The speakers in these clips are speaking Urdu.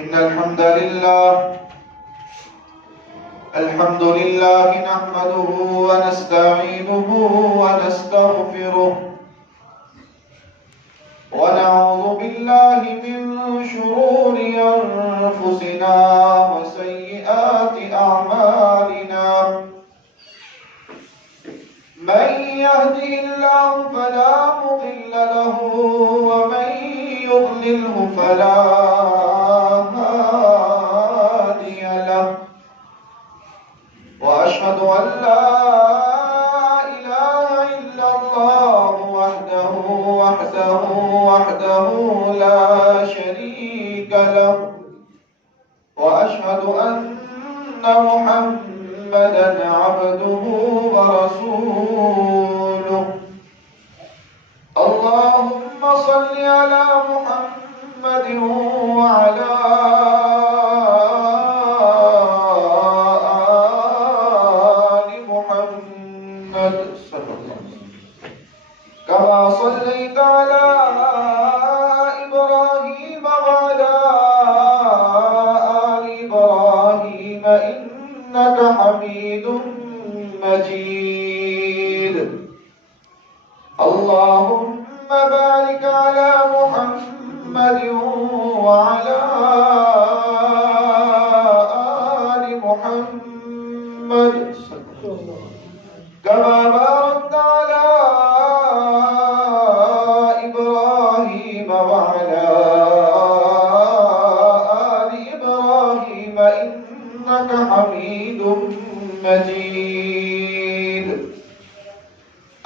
إن الحمد لله نحمده ونستعينه ونستغفره ونعوذ بالله من شرور أنفسنا وسيئات أعمالنا من يهده الله فلا مضل له ومن يضلله فلا هادي له وأشهد أن لا إله إلا الله وحده لا شريك له وأشهد أن محمدا عبده ورسوله اللهم صل على محمد وعلى آل محمد صلى الله عليه وسلم كما صليت على إبراهيم وعلى آل إبراهيم إنك حميد مجيد اللهم بارك على محمد وعلى آل محمد كما باركت على إبراهيم وعلى آل إبراهيم إنك حميد مجيد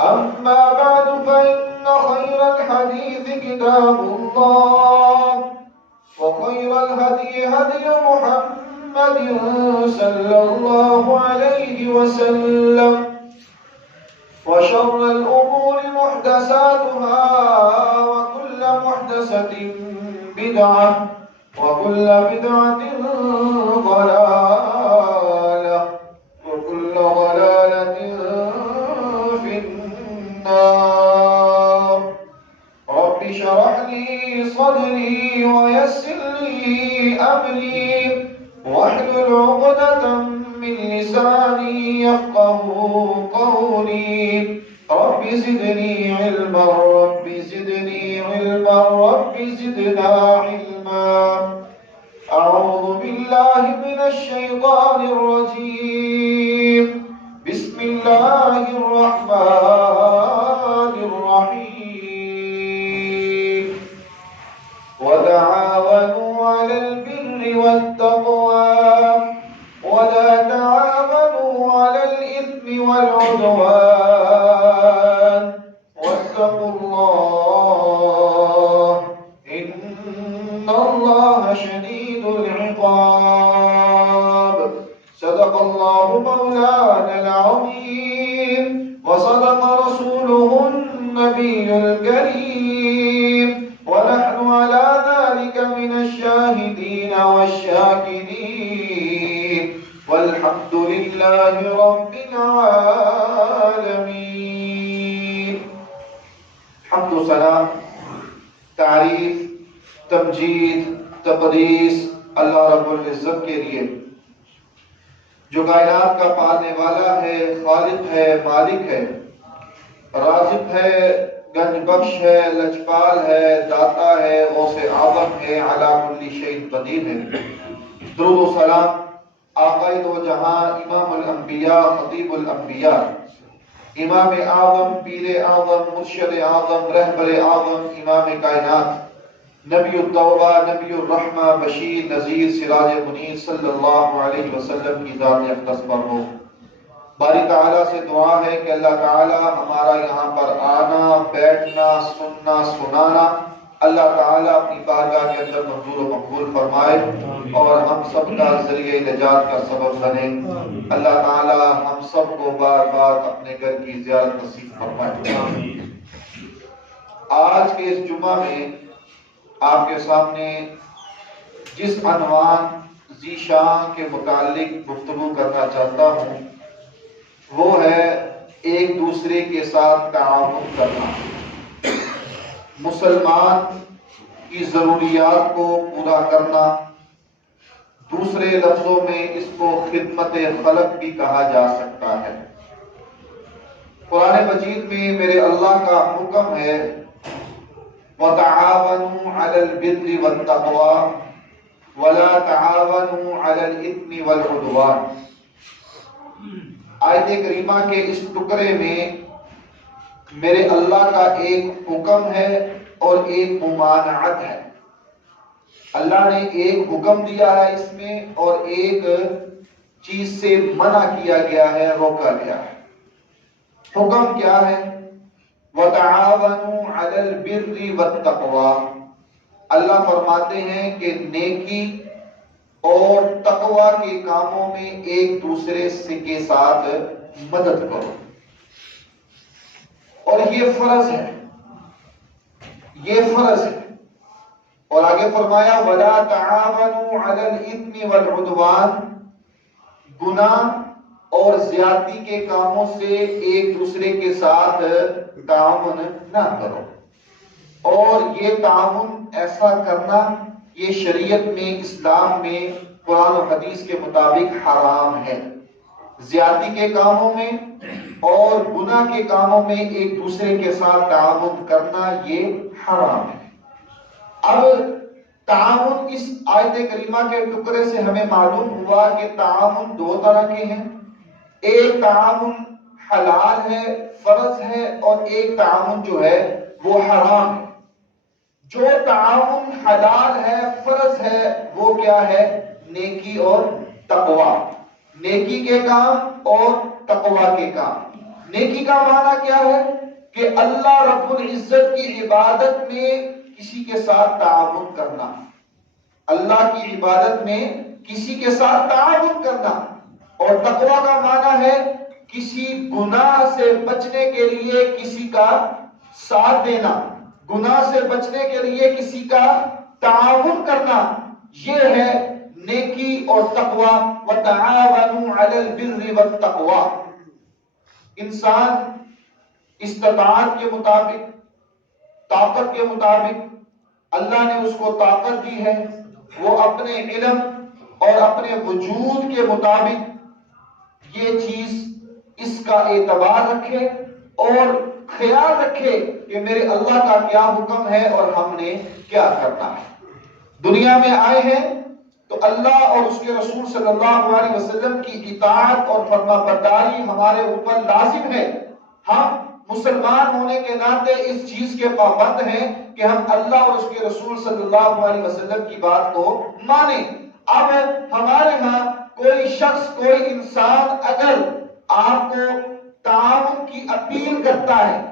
أما بعد فإن خير الحديث كتاب الله وخير الهدي هدي محمد صلى الله عليه وسلم وشر الأمور محدثاتها وكل محدثة بدعة وكل بدعة ضلالة وكل ضلالة في النار رب اشرح لي صدري ويسر لي أمري واحلل عقدة من لساني يفقه قولي رب زدني علما رب زدني علما رب زدنا علما أعوذ بالله من الشيطان الرجيم بسم الله الرحمن الرحيم وتعاونوا على البر والتقوى ولا تعاونوا على الإثم والعدوان واتقوا الله إن الله شديد العقاب صدق الله مولانا العظيم وصدق رسوله النبي الكريم ونحن على ذلك من الشاهدين والشاكرين والحمد لله رب العالمين حمد و سلام تعریف تمجید تقدیس اللہ رب العزت کے لیے جو کائنات کا پالنے والا ہے خالق ہے مالک ہے رازق ہے گنج بخش ہے لجپال ہے داتا ہے غوث اعظم ہے علی کل شیء قدیر ہے درود و سلام آقائے دو جہاں امام الانبیاء خطیب الانبیاء امام اعظم پیر اعظم مرشد اعظم رہبر اعظم امام کائنات نبی التوبہ نبی الرحمہ بشیر نذیر سراج منیر صلی اللہ علیہ وسلم کی ذات اقدس پر ہو باری تعالیٰ سے دعا ہے کہ اللہ تعالیٰ ہمارا یہاں پر آنا بیٹھنا سننا سنانا اللہ تعالیٰ اپنی بارگاہ کے اندر منظور و مقبول فرمائے اور ہم سب کا ذریعہ نجات کا سبب بنے اللہ تعالیٰ ہم سب کو بار بار اپنے گھر کی زیارت نصیب فرمائے آج کے اس جمعہ میں آپ کے سامنے جس عنوان ذیشان کے متعلق گفتگو کرنا چاہتا ہوں وہ ہے ایک دوسرے کے ساتھ تعاون کرنا، مسلمان کی ضروریات کو پورا کرنا، دوسرے لفظوں میں اس کو خدمت خلق بھی کہا جا سکتا ہے۔ قرآن مجید میں میرے اللہ کا حکم ہے وَتَعَاوَنُوا عَلَى الْبِرِّ وَالتَّقْوَى وَلَا تَعَاوَنُوا عَلَى الْإِثْمِ وَالْعُدْوَانِ۔ آیت کریمہ کے اس ٹکڑے میں میرے اللہ کا ایک حکم ہے اور ایک ممانعت ہے۔ اللہ نے ایک حکم دیا ہے اس میں اور ایک چیز سے منع کیا گیا ہے، روکا گیا ہے۔ حکم کیا ہے؟ وَتَعَاوَنُوا عَلَى الْبِرِّ وَالتَّقْوَى۔ اللہ فرماتے ہیں کہ نیکی اور تقوی کے کاموں میں ایک دوسرے کے ساتھ مدد کرو، اور یہ فرض ہے، یہ فرض ہے۔ اور آگے فرمایا وَلَا تَعَاوَنُوا عَلَى الْإِثْمِ وَالْعُدْوَانِ، گناہ اور زیادتی کے کاموں سے ایک دوسرے کے ساتھ تعاون نہ کرو۔ اور یہ تعاون ایسا کرنا یہ شریعت میں، اسلام میں، قرآن و حدیث کے مطابق حرام ہے۔ زیادتی کے کاموں میں اور گناہ کے کاموں میں ایک دوسرے کے ساتھ تعاون کرنا یہ حرام ہے۔ اب تعاون اس آیت کریمہ کے ٹکڑے سے ہمیں معلوم ہوا کہ تعاون دو طرح کے ہیں، ایک تعاون حلال ہے، فرض ہے، اور ایک تعاون جو ہے وہ حرام ہے۔ جو تعاون حلال ہے، فرض ہے، وہ کیا ہے؟ نیکی اور تقوی، نیکی کے کام اور تقوی کے کام۔ نیکی کا معنی کیا ہے؟ کہ اللہ رب العزت کی عبادت میں کسی کے ساتھ تعاون کرنا، اللہ کی عبادت میں کسی کے ساتھ تعاون کرنا۔ اور تقوی کا معنی ہے کسی گناہ سے بچنے کے لیے کسی کا ساتھ دینا، گناہ سے بچنے کے لیے کسی کا تعاون کرنا، یہ ہے نیکی اور تقوی۔ وَتَعَاوَنُوا عَلَى الْبِرِّ وَالتَّقْوَى۔ انسان استطاعت کے مطابق، طاقت کے مطابق، اللہ نے اس کو طاقت دی ہے، وہ اپنے علم اور اپنے وجود کے مطابق یہ چیز، اس کا اعتبار رکھے اور خیال رکھے کہ میرے اللہ کا کیا حکم ہے اور ہم نے کیا کرنا ہے۔ دنیا میں آئے ہیں تو اللہ اور اس کے رسول صلی اللہ علیہ وسلم کی اطاعت اور فرما برداری ہمارے اوپر لازم ہے۔ ہم مسلمان ہونے کے ناطے اس چیز کے پابند ہیں کہ ہم اللہ اور اس کے رسول صلی اللہ علیہ وسلم کی بات کو مانیں۔ اب ہمارے ہاں کوئی شخص، کوئی انسان اگر آپ کو تعاون کی اپیل کرتا ہے،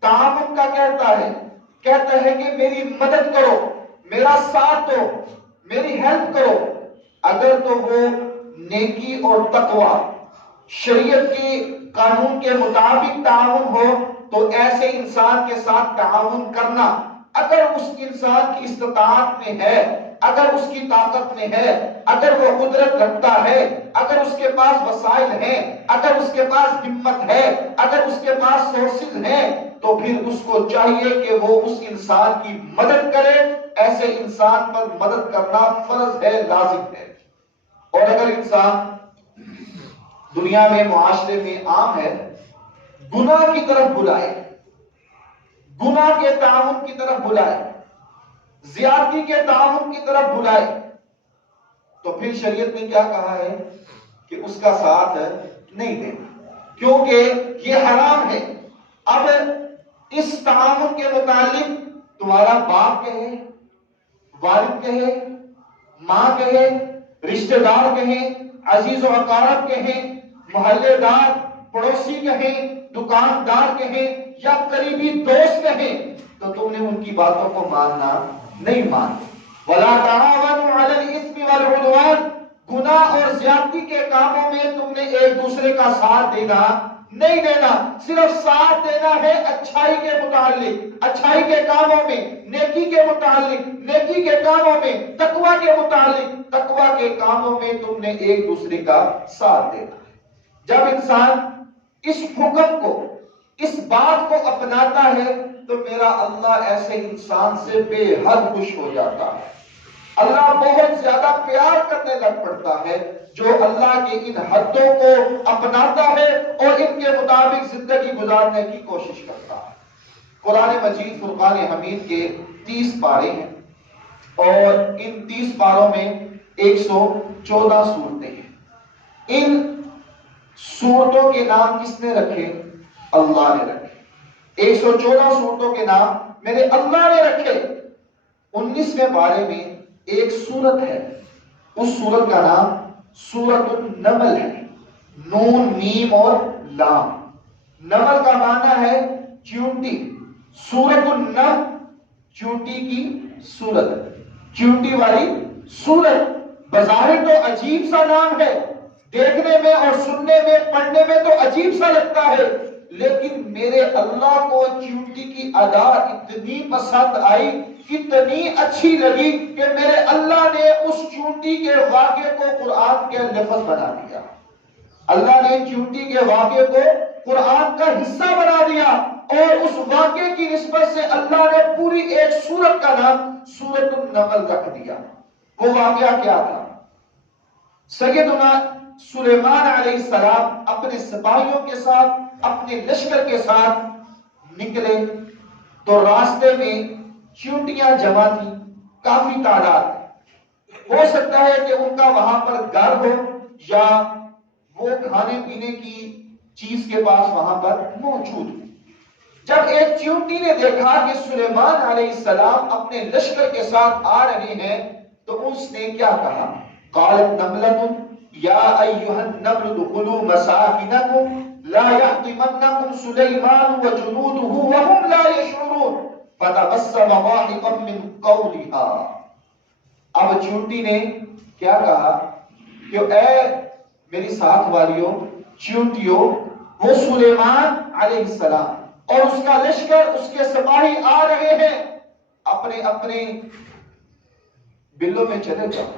تعاون کا کہتا ہے کہ میری مدد کرو، میرا ساتھ دو، میری ہیلپ کرو، اگر تو وہ نیکی اور تقوی، شریعت کے قانون کے مطابق تعاون ہو تو ایسے انسان کے ساتھ تعاون کرنا۔ اگر اس انسان کی استطاعت میں ہے، اگر اس کی طاقت میں ہے، اگر وہ قدرت رکھتا ہے، اگر اس کے پاس وسائل ہیں، اگر اس کے پاس ہمت ہے، اگر اس کے پاس سورسز ہیں، تو پھر اس کو چاہیے کہ وہ اس انسان کی مدد کرے۔ ایسے انسان پر مدد کرنا فرض ہے، لازم ہے۔ اور اگر انسان دنیا میں، معاشرے میں عام ہے، گناہ کی طرف بلائے، گناہ کے تعاون کی طرف بلائے، زیادتی کے تعاون کی طرف بلائے، تو پھر شریعت نے کیا کہا ہے کہ اس کا ساتھ نہیں دینا، کیونکہ یہ حرام ہے۔ اب اس تعاون کے متعلق تمہارا باپ کہے، والد کہے، ماں کہے، رشتہ دار کہیں، عزیز و اقارب کہیں، محلے دار، پڑوسی کہیں، دکاندار کہیں، یا قریبی دوست کہیں، تو تم نے ان کی باتوں کو ماننا نہیں ماننا۔ وَلَا تَعَاوَنُوا عَلَى الْإِثْمِ وَالْعُدْوَانِ، گناہ اور زیادتی کے کاموں میں تم نے ایک دوسرے کا ساتھ دینا نہیں دینا، صرف ساتھ دینا ہے اچھائی کے متعلق، اچھائی کے کاموں میں، نیکی کے متعلق، نیکی کے کاموں میں، تقوی کے متعلق، تقوی کے کاموں میں تم نے ایک دوسرے کا ساتھ دینا ہے۔ جب انسان اس حکم کو، اس بات کو اپناتا ہے تو میرا اللہ ایسے انسان سے بے حد خوش ہو جاتا ہے۔ اللہ بہت زیادہ پیار کرنے لگ پڑتا ہے جو اللہ کے ان حدوں کو اپناتا ہے اور ان کے مطابق زندگی گزارنے کی کوشش کرتا ہے۔ قرآن مجید فرقان حمید کے 30 پارے ہیں اور ان 30 پاروں میں 114 سورتیں ہیں۔ ان سورتوں کے نام کس نے رکھے؟ اللہ نے رکھے۔ 114 سورتوں کے نام میرے اللہ نے رکھے۔ 19ویں پارے میں ایک سورت ہے، اس سورت کا نام سورت النمل ہے، نون میم اور لام۔ نمل کا معنی ہے چیونٹی، سورت النمل چیونٹی کی سورت، چیونٹی والی سورت۔ بظاہر تو عجیب سا نام ہے، دیکھنے میں اور سننے میں پڑھنے میں تو عجیب سا لگتا ہے، لیکن میرے اللہ کو چیونٹی کی ادا اتنی پسند آئی، اتنی اچھی لگی کہ میرے اللہ نے اس چیونٹی کے واقعے کو قرآن کے لفظ بنا دیا۔ اللہ نے چیونٹی کے واقعے کو قرآن کا حصہ بنا دیا اور اس واقعے کی نسبت سے اللہ نے پوری ایک سورت کا نام سورت النمل رکھ دیا۔ وہ واقعہ کیا تھا؟ سیدنا سلیمان علیہ السلام اپنے سپاہیوں کے ساتھ، اپنے لشکر کے ساتھ نکلے تو راستے میں چیونٹیاں جمع تھی، کافی تعداد۔ ہو سکتا ہے کہ ان کا وہاں پر گھر ہو یا وہ کھانے پینے کی چیز کے پاس وہاں پر موجود ہو۔ جب ایک چیونٹی نے دیکھا کہ سلیمان علیہ السلام اپنے لشکر کے ساتھ آ رہے ہیں تو اس نے کیا کہا؟ قالت نملۃ یا ایھا النمل ادخلوا مساکنکم لا یحطمنکم سلیمان وجنودہ وهم لا یشعرون فتبسم ضاحکا من قولها۔ اب چیونٹی نے کیا کہا کہ اے میری ساتھ والیوں، چیونٹیوں، وہ سلیمان علیہ السلام اور اس کا لشکر، اس کے سپاہی آ رہے ہیں، اپنے اپنے بلوں میں چلے جاؤ،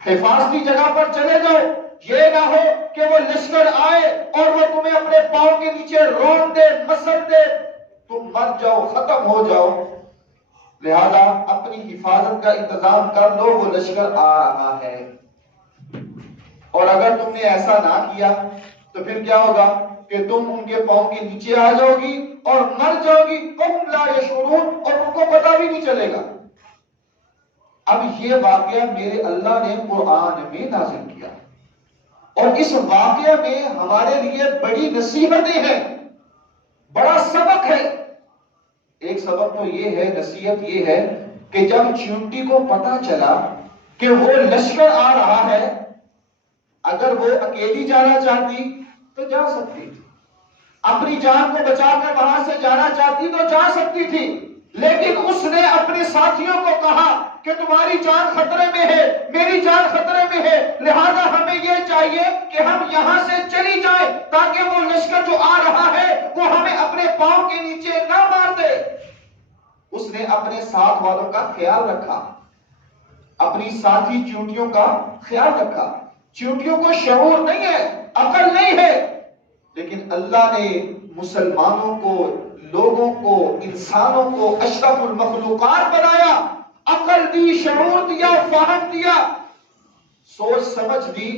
حفاظتی جگہ پر چلے جاؤ، یہ نہ ہو کہ وہ لشکر آئے اور وہ تمہیں اپنے پاؤں کے نیچے رون دے، مسل دے، تم مر جاؤ، ختم ہو جاؤ۔ لہذا اپنی حفاظت کا انتظام کر لو، وہ لشکر آ رہا ہے۔ اور اگر تم نے ایسا نہ کیا تو پھر کیا ہوگا کہ تم ان کے پاؤں کے نیچے آ جاؤ گی اور مر جاؤ گی، وهم لا یشعرون، اور ان کو پتہ بھی نہیں چلے گا۔ اب یہ واقعہ میرے اللہ نے قرآن میں نازل کیا اور اس واقعہ میں ہمارے لیے بڑی نصیحتیں ہیں، بڑا سبق ہے۔ ایک سبق تو یہ ہے، نصیحت یہ ہے کہ جب چیونٹی کو پتہ چلا کہ وہ لشکر آ رہا ہے، اگر وہ اکیلی جانا چاہتی تو جا سکتی تھی، اپنی جان کو بچا کر وہاں سے جانا چاہتی تو جا سکتی تھی، لیکن اس نے اپنے ساتھیوں کو کہا کہ تمہاری جان خطرے میں ہے، میری جان خطرے میں ہے، لہذا ہمیں یہ چاہیے کہ ہم یہاں سے چلی جائیں تاکہ وہ لشکر جو آ رہا ہے وہ ہمیں اپنے پاؤں کے نیچے نہ مار دے۔ اس نے اپنے ساتھ والوں کا خیال رکھا، اپنی ساتھی چیونٹیوں کا خیال رکھا۔ چیونٹیوں کو شعور نہیں ہے، عقل نہیں ہے، لیکن اللہ نے مسلمانوں کو، لوگوں کو، انسانوں کو اشرف المخلوقات بنایا، عقل دی، شعور دیا، فہم دیا، سوچ سمجھ دی،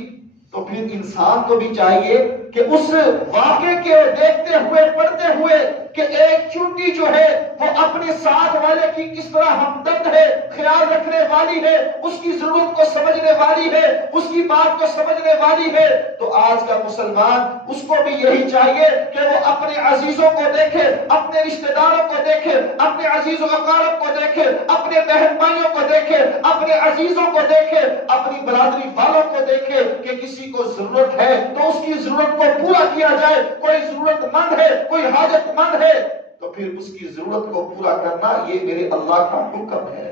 تو پھر انسان کو بھی چاہیے کہ اس واقعے کے دیکھتے ہوئے، پڑھتے ہوئے کہ ایک چیونٹی جو ہے وہ اپنے ساتھ والے کی کس طرح ہمدرد ہے، خیال رکھنے والی ہے، اس کی ضرورت کو سمجھنے والی ہے، اس کی بات کو سمجھنے والی ہے، تو آج کا مسلمان اس کو بھی یہی چاہیے کہ وہ اپنے عزیزوں کو دیکھے، اپنے رشتہ داروں کو دیکھے، اپنے عزیز و اقارب کو دیکھے، اپنے بہن بھائیوں کو دیکھے، اپنے عزیزوں کو دیکھے، اپنی برادری والوں کو دیکھے کہ کسی کو ضرورت ہے تو اس کی ضرورت کو پورا کیا جائے، کوئی ضرورت مند ہے، کوئی حاجت مند ہے تو پھر اس کی ضرورت کو پورا کرنا یہ میرے اللہ کا حکم ہے۔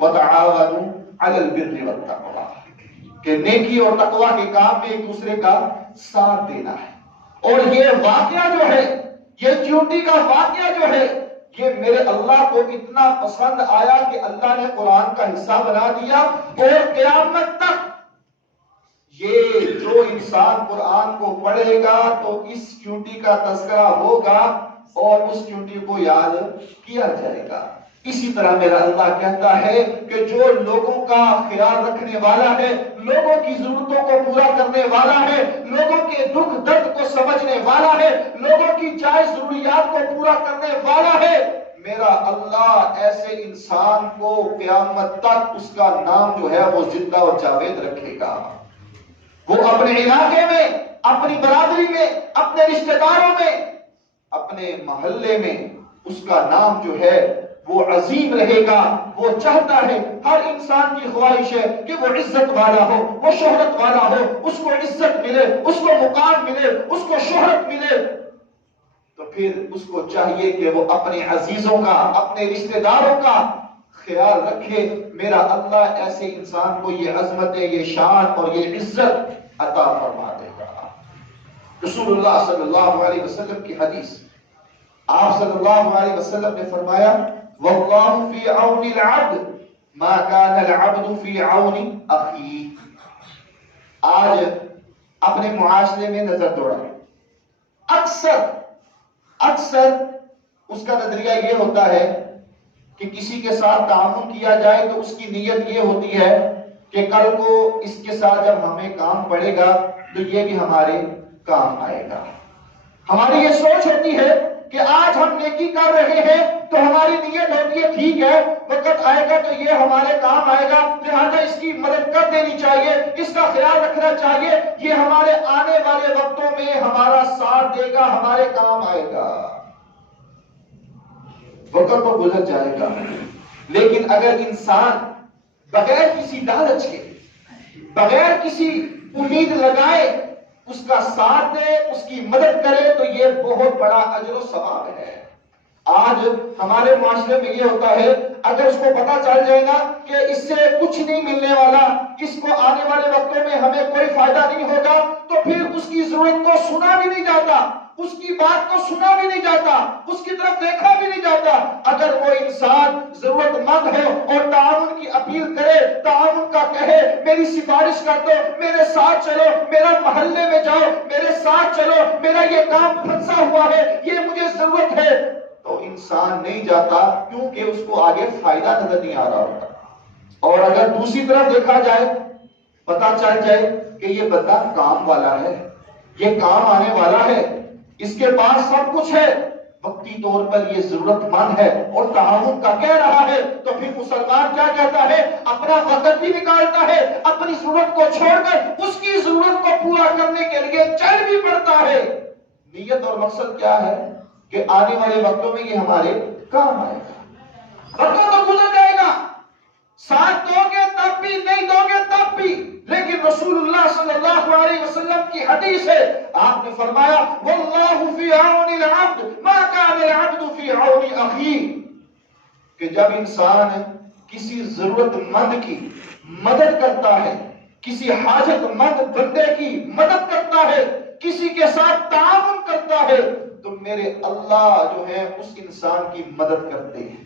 وَتَعَاوَنُوا عَلَى الْبِرِّ وَالتَّقْوَىٰ، کہ نیکی اور تقوی کے کام میں ایک دوسرے کا ساتھ دینا ہے۔ اور یہ واقعہ جو ہے، یہ چیونٹی کا واقعہ جو ہے، یہ میرے اللہ کو اتنا پسند آیا کہ اللہ نے قرآن کا حصہ بنا دیا، اور قیامت تک یہ جو انسان قرآن کو پڑھے گا تو اس چیونٹی کا تذکرہ ہوگا اور اس چیونٹی کو یاد کیا جائے گا۔ اسی طرح میرا اللہ کہتا ہے کہ جو لوگوں کا خیال رکھنے والا ہے، لوگوں کی ضرورتوں کو پورا کرنے والا ہے، لوگوں کے دکھ درد کو سمجھنے والا ہے، لوگوں کی جائز ضروریات کو پورا کرنے والا ہے، میرا اللہ ایسے انسان کو قیامت تک اس کا نام جو ہے وہ زندہ اور جاوید رکھے گا۔ وہ اپنے علاقے میں، اپنی برادری میں، اپنے رشتہ داروں میں، اپنے محلے میں اس کا نام جو ہے وہ عظیم رہے گا۔ وہ چاہتا ہے، ہر انسان کی خواہش ہے کہ وہ عزت والا ہو، وہ شہرت والا ہو، اس کو عزت ملے، اس کو مقام ملے، اس کو شہرت ملے، تو پھر اس کو چاہیے کہ وہ اپنے عزیزوں کا، اپنے رشتہ داروں کا خیال رکھے۔ میرا اللہ ایسے انسان کو یہ عظمت، یہ شان اور یہ عزت عطا فرما دے گا۔ رسول اللہ صلی اللہ علیہ وسلم کی حدیث، آپ صلی اللہ علیہ وسلم نے فرمایا، وَاللَّهُ فِي عَوْنِ الْعَبْدِ مَا كَانَ الْعَبْدُ فِي عَوْنِ أَخِيهِ۔ آج اپنے معاشرے میں نظر دوڑا، اکثر اس کا نظریہ یہ ہوتا ہے کہ کسی کے ساتھ تعاون کیا جائے تو اس کی نیت یہ ہوتی ہے کہ کل کو اس کے ساتھ جب ہمیں کام پڑے گا تو یہ بھی ہمارے کام آئے گا۔ ہماری یہ سوچ ہوتی ہے کہ آج ہم نیکی کر رہے ہیں تو ہماری نیت ہوتی ہے ٹھیک ہے، وقت آئے گا تو یہ ہمارے کام آئے گا، لہذا اس کی مدد کر دینی چاہیے، اس کا خیال رکھنا چاہیے، یہ ہمارے آنے والے وقتوں میں ہمارا ساتھ دے گا، ہمارے کام آئے گا۔ وقت تو گزر جائے گا، لیکن اگر انسان بغیر کسی لالچ کے، بغیر کسی امید لگائے اس کا ساتھ دے، اس کی مدد کرے تو یہ بہت بڑا اجر و ثواب ہے۔ آج ہمارے معاشرے میں یہ ہوتا ہے، اگر اس کو پتا چل جائے گا کہ اس سے کچھ نہیں ملنے والا، اس کو آنے والے وقتوں میں ہمیں کوئی فائدہ نہیں ہوگا، تو پھر اس کی ضرورت کو سنا بھی نہیں جاتا، اس کی بات کو سنا بھی نہیں جاتا، اس کی طرف دیکھا بھی نہیں جاتا۔ اگر وہ انسان ضرورت مند ہو اور تعاون کی اپیل کرے، تعاون کا کہے، میری سفارش کر دو، میرے ساتھ چلو، میرا محلے میں جاؤ، میرے ساتھ چلو، میرا یہ کام پھنسا ہوا ہے، یہ مجھے ضرورت ہے، تو انسان نہیں جاتا، کیونکہ اس کو آگے فائدہ نظر نہیں آ رہا ہوتا۔ اور اگر دوسری طرف دیکھا جائے، پتا چل جائے کہ یہ بندہ کام والا ہے، یہ کام آنے والا ہے، اس کے پاس سب کچھ ہے، وقتی طور پر یہ ضرورت مند ہے اور تعاون کا کہہ رہا ہے، تو پھر مسلمان کیا کہتا ہے؟ اپنا وقت بھی نکالتا ہے، اپنی ضرورت کو چھوڑ کر اس کی ضرورت کو پورا کرنے کے لیے چل بھی پڑتا ہے۔ نیت اور مقصد کیا ہے؟ کہ آنے والے وقتوں میں یہ ہمارے کام آئے گا۔ وقت تو گزر جائے گا، ساتھ دو گے تب بھی، نہیں دو گے تب بھی، لیکن رسول اللہ صلی اللہ علیہ وسلم کی حدیث ہے، آپ نے فرمایا، واللہ فی عون العبد ما کان العبد فی عون اخیہ، کہ جب انسان کسی ضرورت مند کی مدد کرتا ہے، کسی حاجت مند بندے کی مدد کرتا ہے، کسی کے ساتھ تعاون کرتا ہے، تو میرے اللہ جو ہے اس انسان کی مدد کرتے ہیں۔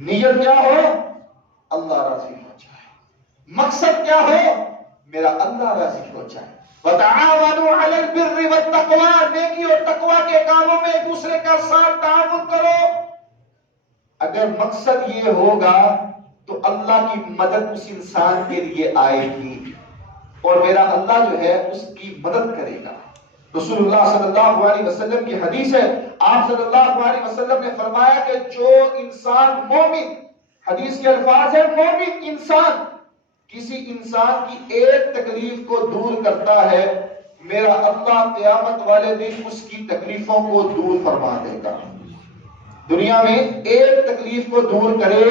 نیت کیا ہو؟ اللہ راضی ہو جائے، مقصد کیا ہو؟ میرا اللہ راضی ہو جائے۔ وَتَعَاوَنُوا عَلَى الْبِرِّ وَالتَّقْوَىٰ، نیکی اور تقویٰ کے کاموں میں ایک دوسرے کا ساتھ تعاون کرو۔ اگر مقصد یہ ہوگا تو اللہ کی مدد اس انسان کے لیے آئے گی اور میرا اللہ جو ہے اس کی مدد کرے گا۔ رسول اللہ صلی اللہ علیہ وسلم کی حدیث ہے، آپ صلی اللہ علیہ وسلم نے فرمایا کہ جو انسان مومن، حدیث کے الفاظ ہے، مومن انسان کسی انسان کی ایک تکلیف کو دور کرتا ہے، میرا اللہ قیامت والے دن اس کی تکلیفوں کو دور فرما دے گا۔ دنیا میں ایک تکلیف کو دور کرے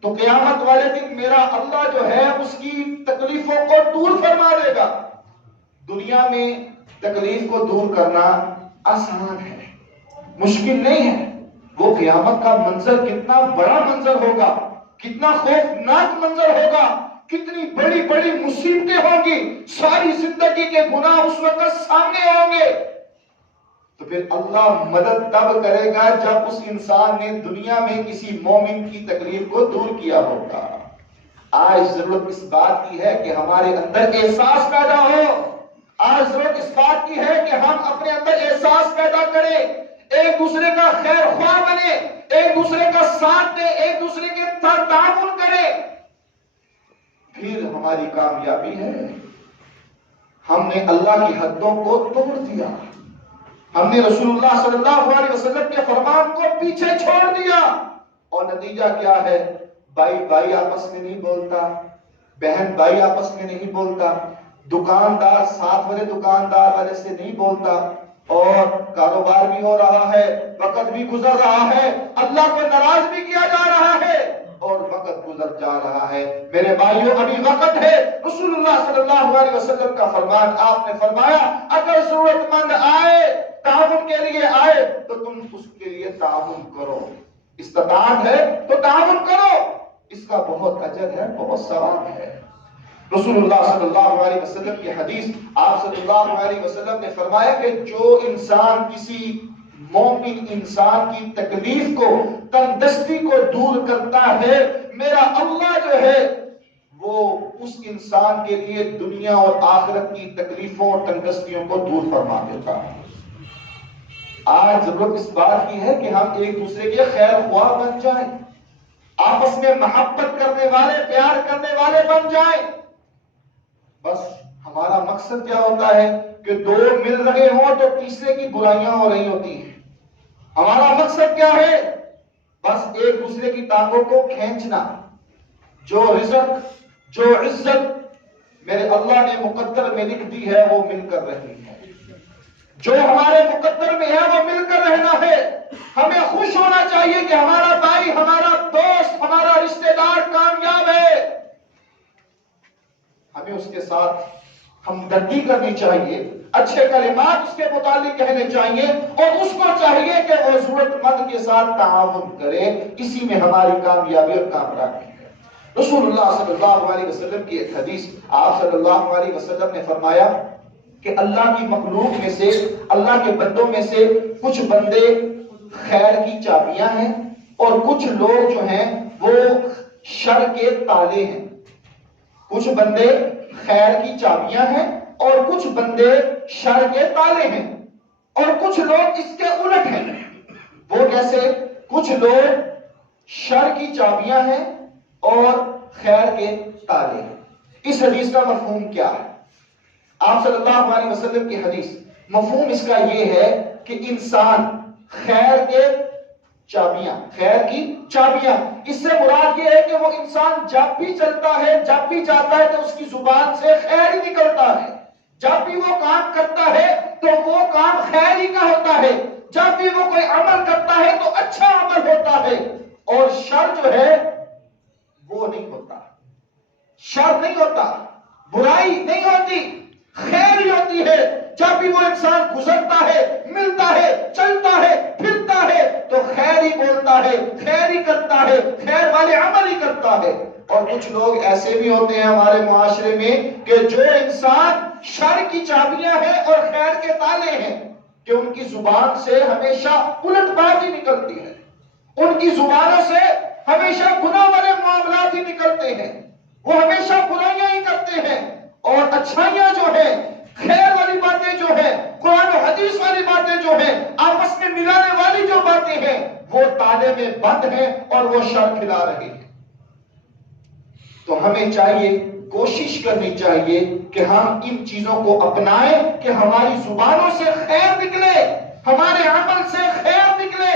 تو قیامت والے دن میرا اللہ جو ہے اس کی تکلیفوں کو دور فرما دے گا۔ دنیا میں تکلیف کو دور کرنا آسان ہے، مشکل نہیں ہے۔ وہ قیامت کا منظر کتنا بڑا منظر ہوگا، کتنا خوفناک منظر ہوگا، کتنی بڑی بڑی مصیبتیں ہوں گی، ساری زندگی کے گناہ اس وقت سامنے ہوں گے۔ تو پھر اللہ مدد تب کرے گا جب اس انسان نے دنیا میں کسی مومن کی تکلیف کو دور کیا ہوگا۔ آج ضرورت اس بات کی ہے کہ ہمارے اندر احساس پیدا ہو، آج ضرورت اس بات کی ہے کہ ہم اپنے اندر احساس پیدا کریں، ایک دوسرے کا خیر خواہ بنے، ایک دوسرے کا ساتھ دے، ایک دوسرے کے ساتھ تعاون کرے، پھر ہماری کامیابی ہے۔ ہم نے اللہ کی حدوں کو توڑ دیا، ہم نے رسول اللہ صلی اللہ علیہ وسلم کے فرمان کو پیچھے چھوڑ دیا، اور نتیجہ کیا ہے؟ بھائی بھائی آپس میں نہیں بولتا، بہن بھائی آپس میں نہیں بولتا، دکاندار ساتھ والے دکاندار والے سے نہیں بولتا، اور کاروبار بھی ہو رہا ہے، وقت بھی گزر رہا ہے، اللہ کو ناراض بھی کیا جا رہا ہے، اور وقت گزر جا رہا ہے۔ میرے بھائیوں، ابھی وقت ہے۔ رسول اللہ صلی اللہ علیہ وسلم کا فرمان، آپ نے فرمایا اگر ضرورت مند آئے، تعاون کے لیے آئے تو تم اس کے لیے تعاون کرو، استطاعت ہے تو تعاون کرو، اس کا بہت اجر ہے، بہت ثواب ہے۔ رسول اللہ صلی اللہ علیہ وسلم کی حدیث، آپ صلی اللہ علیہ وسلم نے فرمایا کہ جو انسان کسی مومن انسان کی تکلیف کو، تنگدستی کو دور کرتا ہے، میرا اللہ جو ہے وہ اس انسان کے لیے دنیا اور آخرت کی تکلیفوں اور تنگدستیوں کو دور فرما دیتا ہے۔ آج ضرورت اس بات کی ہے کہ ہم ایک دوسرے کے خیر خواہ بن جائیں، آپس میں محبت کرنے والے، پیار کرنے والے بن جائیں۔ بس ہمارا مقصد کیا ہوتا ہے کہ دو مل رہے ہوں تو تیسرے کی برائیاں ہو رہی ہوتی ہیں۔ ہمارا مقصد کیا ہے؟ بس ایک دوسرے کی ٹانگوں کو کھینچنا۔ جو رزق، جو عزت میرے اللہ نے مقدر میں لکھ دی ہے وہ مل کر رہی ہے، جو ہمارے مقدر میں ہے وہ مل کر رہنا ہے۔ ہمیں خوش ہونا چاہیے کہ ہمارا بھائی، ہمارا دوست، ہمارا رشتہ دار کامیاب ہے، ہمیں اس کے ساتھ ہمدردی کرنی چاہیے، اچھے کلمات اس کے متعلق کہنے چاہیے، اور اس کو چاہیے کہ وہ ضرورت مند کے ساتھ تعاون کرے۔ اسی میں ہماری کامیابی اور کامیابی ہے۔ رسول اللہ صلی اللہ علیہ وسلم کی ایک حدیث، آپ صلی اللہ علیہ وسلم نے فرمایا کہ اللہ کی مخلوق میں سے، اللہ کے بندوں میں سے کچھ بندے خیر کی چابیاں ہیں، اور کچھ لوگ جو ہیں وہ شر کے تالے ہیں۔ کچھ بندے خیر کی چابیاں ہیں اور کچھ بندے شر کے تالے ہیں، اور کچھ لوگ اس کے الٹ ہیں۔ وہ کیسے؟ کچھ لوگ شر کی چابیاں ہیں اور خیر کے تالے ہیں۔ اس حدیث کا مفہوم کیا ہے؟ آپ صلی اللہ علیہ وسلم کی حدیث، مفہوم اس کا یہ ہے کہ انسان خیر کے چابیاں، خیر کی چابیاں، اس سے مراد یہ ہے کہ وہ انسان جب بھی چلتا ہے، جب بھی جاتا ہے تو اس کی زبان سے خیر ہی نکلتا ہے، جب بھی وہ کام کرتا ہے تو وہ کام خیر ہی کا ہوتا ہے، جب بھی وہ کوئی عمل کرتا ہے تو اچھا عمل ہوتا ہے، اور شر جو ہے وہ نہیں ہوتا، شر نہیں ہوتا، برائی نہیں ہوتی، خیر ہی ہوتی ہے۔ جب بھی وہ انسان گزرتا ہے، ملتا ہے، چلتا ہے، پھرتا ہے تو خیر ہی بولتا ہے، خیر ہی کرتا ہے، خیر والے عمل ہی کرتا ہے۔ اور کچھ لوگ ایسے بھی ہوتے ہیں ہمارے معاشرے میں کہ جو انسان شر کی چابیاں ہیں اور خیر کے تالے ہیں، کہ ان کی زبان سے ہمیشہ الٹ بات ہی نکلتی ہے، ان کی زبانوں سے ہمیشہ گناہ والے معاملات ہی نکلتے ہیں، وہ ہمیشہ برائیاں ہی کرتے ہیں، اور اچھائیاں جو ہیں، خیر والی باتیں جو ہیں، قرآن و حدیث والی باتیں جو ہیں، آپس میں ملانے والی جو باتیں ہیں، وہ تالے میں بند ہیں اور وہ شر کھلا رہے ہیں۔ تو ہمیں چاہیے، کوشش کرنی چاہیے کہ ہم ان چیزوں کو اپنائیں کہ ہماری زبانوں سے خیر نکلے، ہمارے عمل سے خیر نکلے،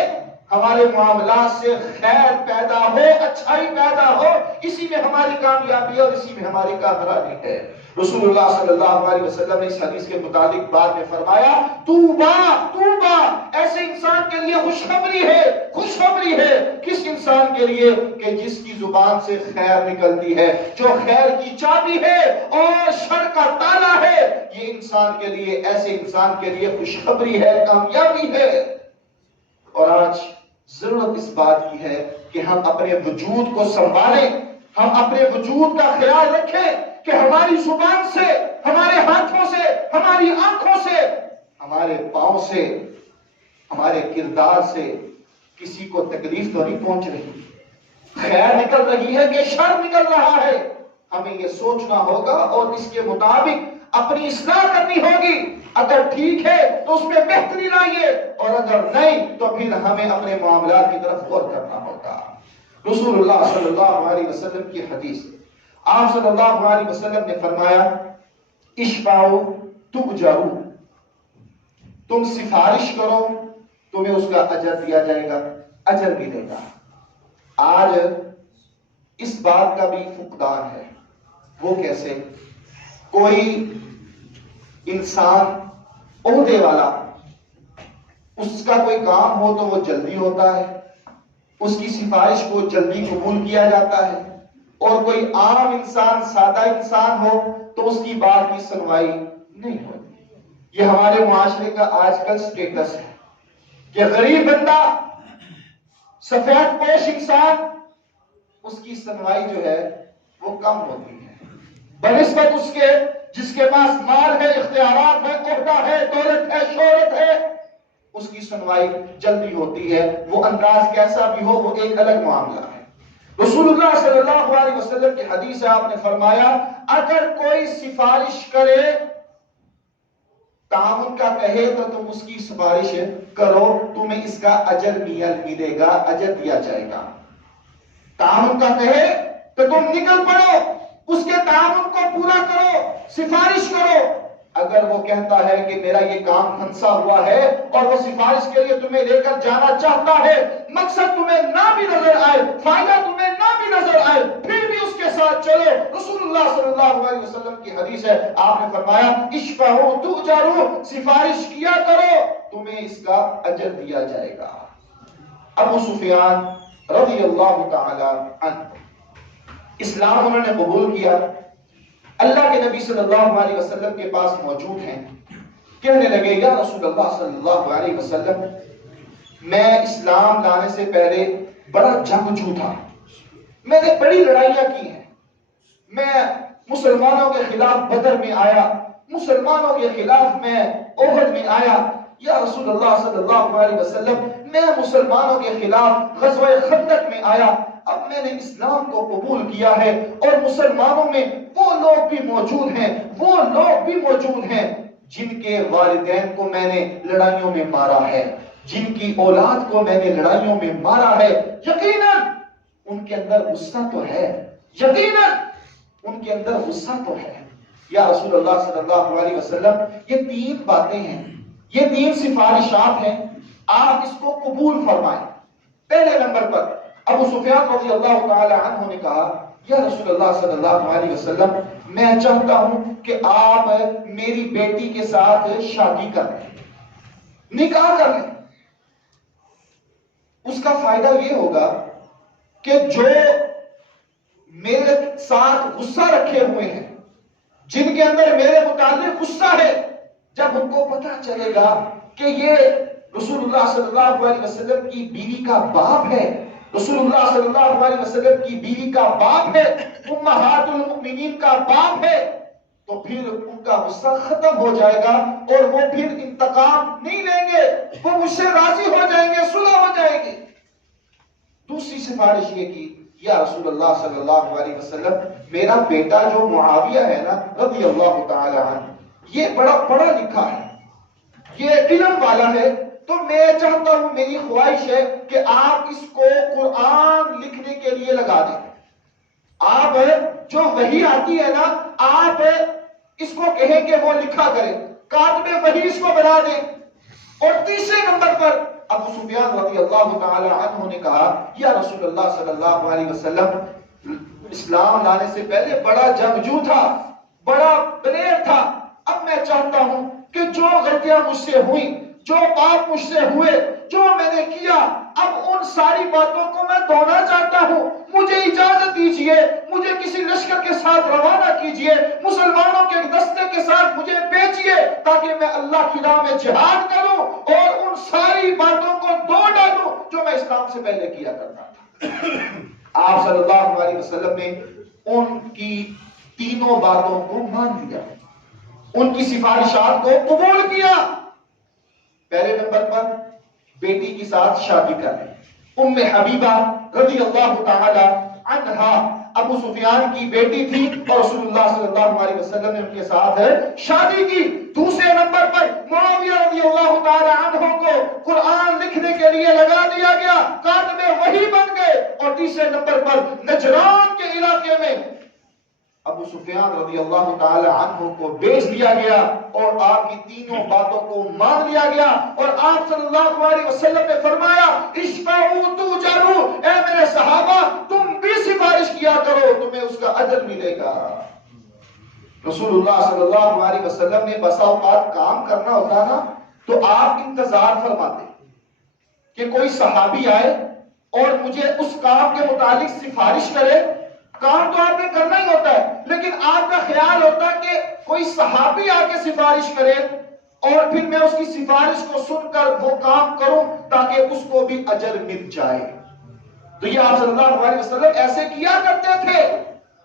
ہمارے معاملات سے خیر پیدا ہو، اچھائی پیدا ہو۔ اسی میں ہماری کامیابی اور اسی میں ہماری کامیابی ہے۔ رسول اللہ صلی اللہ علیہ وسلم نے اس حدیث کے مطابق بعد میں فرمایا، توبہ توبہ، ایسے انسان کے لیے خوشخبری ہے، خوشخبری ہے۔ کس انسان کے لیے؟ کہ جس کی زبان سے خیر نکلتی ہے، جو خیر کی چابی ہے اور شر کا تالا ہے، یہ انسان کے لیے، ایسے انسان کے لیے خوشخبری ہے، کامیابی ہے۔ اور آج ضرورت اس بات کی ہے کہ ہم اپنے وجود کو سنبھالیں، ہم اپنے وجود کا خیال رکھیں کہ ہماری زبان سے، ہمارے ہاتھوں سے، ہماری آنکھوں سے، ہمارے پاؤں سے، ہمارے کردار سے کسی کو تکلیف تو نہیں پہنچ رہی، خیر نکل رہی ہے کہ شر نکل رہا ہے۔ ہمیں یہ سوچنا ہوگا اور اس کے مطابق اپنی اصلاح کرنی ہوگی. اگر ٹھیک ہے تو اس میں بہتری لائیے، اور اگر نہیں تو پھر ہمیں اپنے معاملات کی طرف غور کرنا ہوگا. رسول اللہ صلی اللہ علیہ وسلم کی حدیث، آپ صلی اللہ علیہ وسلم نے فرمایا اشفعوا تؤجروا، تم سفارش کرو تمہیں اس کا اجر دیا جائے گا، اجر ملے گا. آج اس بات کا بھی فقدان ہے. وہ کیسے؟ کوئی انسان عہدے والا، اس کا کوئی کام ہو تو وہ جلدی ہوتا ہے، اس کی سفارش کو جلدی قبول کیا جاتا ہے، اور کوئی عام انسان، سادہ انسان ہو تو اس کی بات کی سنوائی نہیں ہوتی. یہ ہمارے معاشرے کا آج کل سٹیٹس ہے کہ غریب بندہ، سفید پوش انسان، اس کی سنوائی جو ہے وہ کم ہوتی ہے بنسبت اس کے جس کے پاس مال ہے، اختیارات ہے، عہدہ ہے، دولت ہے، شہرت ہے. اس کی سنوائی جلدی ہوتی ہے. وہ انداز کیسا بھی ہو، وہ ایک الگ معاملہ ہے. رسول اللہ صلی اللہ علیہ وسلم کی حدیث ہے، آپ نے فرمایا اگر کوئی سفارش کرے، تعاون کا کہے تو تم اس کی سفارش کرو، تمہیں اس کا اجر ملے گا، اجر دیا جائے گا. تعاون کا کہے تو تم نکل پڑو، اس کے تعاون کو پورا کرو، سفارش کرو. اگر وہ کہتا ہے کہ میرا یہ کام پھنسا ہوا ہے اور وہ سفارش کے لیے تمہیں لے کر جانا چاہتا ہے، مقصد تمہیں نہ بھی نظر آئے، فائدہ تمہیں نہ بھی نظر آئے، پھر بھی اس کے ساتھ چلو. رسول اللہ صلی اللہ علیہ وسلم کی حدیث ہے، آپ نے فرمایا اشفعوا تؤجروا، سفارش کیا کرو تمہیں اس کا اجر دیا جائے گا. ابو سفیان رضی اللہ تعالی عنہ، اسلام انہوں نے قبول کیا، اللہ کے نبی صلی اللہ علیہ وسلم کے پاس موجود ہیں. کہنے لگے یا رسول اللہ صلی اللہ علیہ وسلم، میں اسلام لانے سے پہلے بڑا جنگجو تھا، میں نے بڑی لڑائیاں کی ہیں، میں مسلمانوں کے خلاف بدر میں آیا، مسلمانوں کے خلاف میں احد میں آیا. یا رسول اللہ صلی اللہ علیہ وسلم، میں مسلمانوں کے خلاف غزوہ خندق میں آیا. اب میں نے اسلام کو قبول کیا ہے اور مسلمانوں میں وہ لوگ بھی موجود ہیں، وہ لوگ بھی موجود ہیں جن کے والدین کو میں نے لڑائیوں میں مارا ہے، جن کی اولاد کو میں نے لڑائیوں میں مارا ہے. یقیناً ان کے اندر غصہ تو ہے، یقیناً ان کے اندر غصہ تو ہے. یا رسول اللہ صلی اللہ علیہ وسلم، یہ 3 باتیں ہیں، یہ 3 سفارشات ہیں، آپ اس کو قبول فرمائیں. پہلے نمبر پر ابو سفیان رضی اللہ تعالی عنہ نے کہا یا رسول اللہ صلی اللہ علیہ وسلم، میں چاہتا ہوں کہ آپ میری بیٹی کے ساتھ شادی کر لیں، نکاح کر لیں. اس کا فائدہ یہ ہوگا کہ جو میرے ساتھ غصہ رکھے ہوئے ہیں، جن کے اندر میرے متعلق غصہ ہے، جب ان کو پتہ چلے گا کہ یہ رسول اللہ صلی اللہ علیہ وسلم کی بیوی کا باپ ہے، رسول اللہ صلی اللہ علیہ وسلم کی بیوی کا باپ ہے، امہات المؤمنین کا باپ ہے، تو پھر ان کا غصہ ختم ہو جائے گا اور وہ پھر انتقام نہیں لیں گے، وہ مجھ سے راضی ہو جائیں گے، صلح ہو جائے گی. دوسری سفارش یہ کی یا رسول اللہ صلی اللہ علیہ وسلم، میرا بیٹا جو معاویہ ہے نا رضی اللہ تعالی عنہ، یہ بڑا پڑھا لکھا ہے، یہ علم والا ہے، تو میں چاہتا ہوں، میری خواہش ہے کہ آپ اس کو قرآن لکھنے کے لیے لگا دیں. آپ جو وحی آتی ہے نا، آپ اس کو کہیں کہ وہ لکھا کرے، کاتب وحی اس کو بنا دیں. اور تیسرے نمبر پر ابو سفیان رضی اللہ تعالی عنہ نے کہا یا رسول اللہ صلی اللہ علیہ وسلم، اسلام لانے سے پہلے بڑا جنگجو تھا، بڑا دلیر تھا. اب میں چاہتا ہوں کہ جو غلطیاں مجھ سے ہوئیں، جو پاپ مجھ سے ہوئے، جو میں نے کیا، اب ان ساری باتوں کو میں دھونا چاہتا ہوں. مجھے اجازت دیجئے، مجھے کسی لشکر کے ساتھ روانہ کیجئے، مسلمانوں کے دستے کے ساتھ مجھے بھیجئے تاکہ میں اللہ کی راہ میں جہاد کروں اور ان ساری باتوں کو دھو ڈالوں جو میں اسلام سے پہلے کیا کرتا تھا. آپ صلی اللہ علیہ وسلم نے ان کی تینوں باتوں کو مان لیا، ان کی سفارشات کو قبول کیا. پہلے نمبر پر بیٹی کے ساتھ شادی کر لی. ام حبیبہ رضی اللہ تعالی عنہا ابو سفیان کی بیٹی تھی اور رسول اللہ صلی اللہ علیہ وسلم نے ان کے ساتھ شادی کی۔ دوسرے نمبر پر معاویہ رضی اللہ تعالی عنہ کو قرآن لکھنے کے لیے لگا دیا گیا، کاتب وحی بن گئے۔ اور تیسرے نمبر پر نجران کے علاقے میں ابو سفیان رضی اللہ تعالی عنہ کو بیچ دیا گیا اور آپ کی تینوں باتوں کو مان لیا گیا۔ اور آپ صلی اللہ علیہ وسلم نے فرمایا اشفعوا تؤجروا، اے میرے صحابہ تم بھی سفارش کیا کرو، تمہیں اس کا اجر ملے گا۔ رسول اللہ صلی اللہ علیہ وسلم نے بسا اوقات کام کرنا ہوتا نا تو آپ انتظار فرماتے کہ کوئی صحابی آئے اور مجھے اس کام کے متعلق سفارش کرے۔ کام تو آپ نے کرنا ہی ہوتا ہے، لیکن آپ کا خیال ہوتا ہے کہ کوئی صحابی آ کے سفارش کرے اور پھر میں اس کی سفارش کو سن کر وہ کام کروں تاکہ اس کو بھی اجر مل جائے۔ تو یہ آپ صلی اللہ علیہ وسلم ایسے کیا کرتے تھے۔